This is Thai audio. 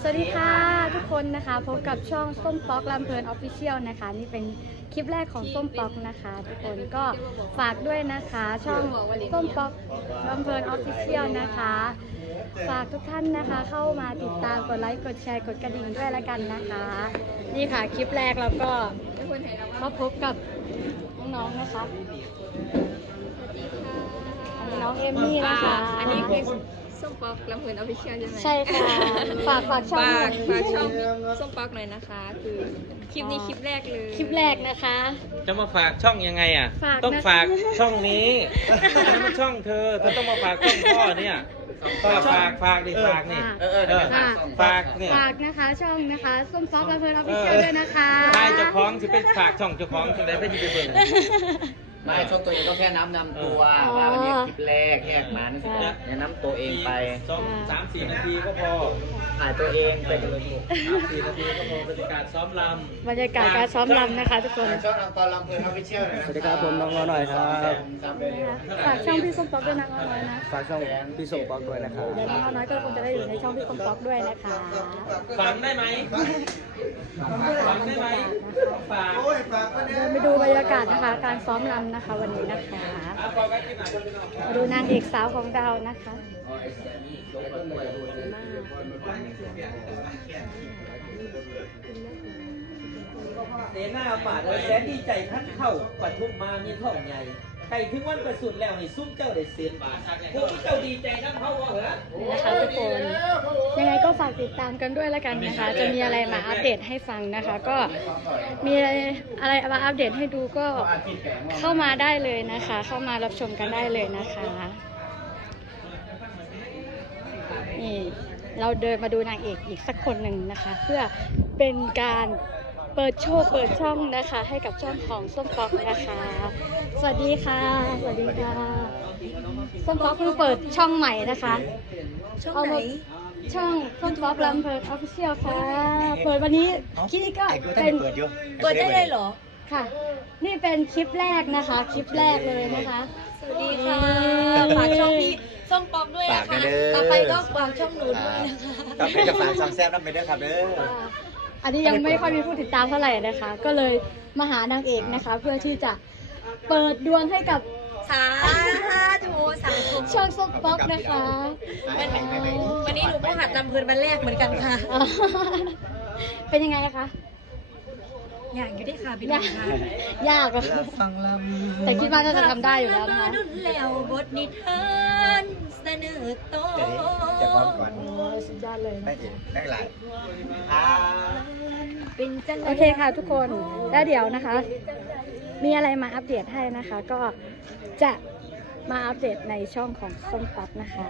สวัสดีค่ะทุกคนนะคะพบกับช่องส้มป๊อกลำเพลินออฟฟิเชียลนะคะ นี่เป็นคลิปแรกของส้มป๊อกนะคะ ทุกคนก็ฝากด้วยนะคะ ช่องส้มป๊อกลำเพลินออฟฟิเชียลนะคะ ฝากทุกท่านนะคะเข้ามาติดตามกดไลค์กดแชร์กดกระดิ่งด้วยแล้วกันนะคะ นี่ค่ะคลิปแรกเราก็มาพบกับน้องๆนะคะอันนี้น้องเอมมี่นะคะอันนี้คือ ส้มป๊อกลำเพลินออฟฟิเชียลใช่ไหมใช่ค่ะ ฝากฝากช่องฝาหน่กอยฝากช่องส้มป๊อกหน่อยนะคะ คือคลิปนี้คลิปแรกเลยคลิปแรกนะคะ จะมาฝากช่องยังไงอะ ฝากต้องนะคะ ฝากช่องนี้อันนี้มันช่องเธอเธอต้องมาฝากช่องพ่อเนี่ยก็ฝากฝากดิฝากนี่ เออเออค่ะฝากเนี่ยฝากนะคะช่องนะคะส้มป๊อกลำเพลินออฟฟิเชียลด้วยนะคะได้เจ้าของจะเป็นฝากช่องเจ้าของจังไดเพื่อจะไปเบิ่ง ไม่ช่วงตัวเองก็แค่น้ำนำตัวว่าวันนี้คลิปแรกแยกมานั่นสิแนะนำตัวเองไปสองสามสี่นาทีก็พอถ่ายตัวเองไปสามสี่นาทีก็พอบรรยากาศซ้อมลำบรรยากาศการซ้อมรำนะคะ ทุกคนช่องน้ำตอนลำเพลินออฟฟิเชียลสวัสดีครับผมน้องน้อยหน่อยครับฝากช่องพี่ส้มป๊อกด้วยนะน้อยๆนะฝากช่องพี่ส่งป๊อกด้วยนะครับ เดี๋ยวน้องน้อยก็คงจะได้อยู่ในช่องพี่ส้มป๊อกด้วยนะคะฟังได้ไหมฟังได้ไหมฝาก เดินไปดูบรรยากาศนะคะ การซ้อมรำนะคะวันนี้นะคะอะพอกันกินหน่อยพี่น้องมาดูนางเอกสาวของเรานะคะเสนาป่าดเลยแสนดีใจท่านเข้าปทุมมามีท่องใหญ่ใครถึงวันประสุดแล้วนี่ซุ่มเจ้าได้เสียนบาทพวกเจ้าดีใจน้ำเขาว่าเหรอนี่นะคะทุกคนยังไงก็ ฝากติดตามกันด้วยแล้วกันนะคะ จะมีอะไรมาอัปเดตให้ฟังนะคะ ก็มีอะไรมาอัปเดตให้ดูก็เข้ามาได้เลยนะคะ เข้ามารับชมกันได้เลยนะคะนี่เราเดินมาดูนางเอกอีกสักคนหนึ่งนะคะ เพื่อเป็นการเปิดโชว์เปิดช่องนะคะ ให้กับช่องของส้มป๊อกนะคะ สวัสดีค่ะ สวัสดีค่ะส้มป๊อกเพิ่งเปิดช่องใหม่นะคะ ช่องเอาไหนมา ช่องส้มป๊อกลำเพลินออฟฟิเชียลค่ะเปิดวันนี้คลิปนี้ก็เป็นเปิดได้เลยเหรอค่ะ นี่เป็นคลิปแรกนะคะ คลิปแรกเลยนะคะ สวัสดีค่ะฝากช่องพี่ส้มป๊อกด้วยนะคะ ต่อไปก็ฝากช่องหนูด้วยนะคะต่อไปจะฝากซัมแซมรับไปด้วยครับเด้ออันนี้ยังไม่ค่อยมีผู้ติดตามเท่าไหร่นะคะ ก็เลยมาหานางเอกนะคะ เพื่อที่จะเปิดดวงให้กับ สาธุสาธุช่องส้มป๊อกนะคะ วันวันนี้หนูก็หัดลำเพลินวันแรกเหมือนกันค่ะอ๋อเป็นยังไงคะ อยากอยู่ด้วยค่ะพี่ยาน้อกงค่ะยากอะฟังลำแต่คิดว่าน่าจะทำได้อยู่แล้วนะคะ ดุนแล้วบทนิทานเสนอโตจะพร้อมก่อนโอ้สุดยอดเลยได้นะเห็นได้หลายอ่าเป็นจังโอเคค่ะทุกคน แล้วเดี๋ยวนะคะ มีอะไรมาอัปเดตให้นะคะ ก็ จะมาอัปเดตในช่องของส้มป๊บนะคะ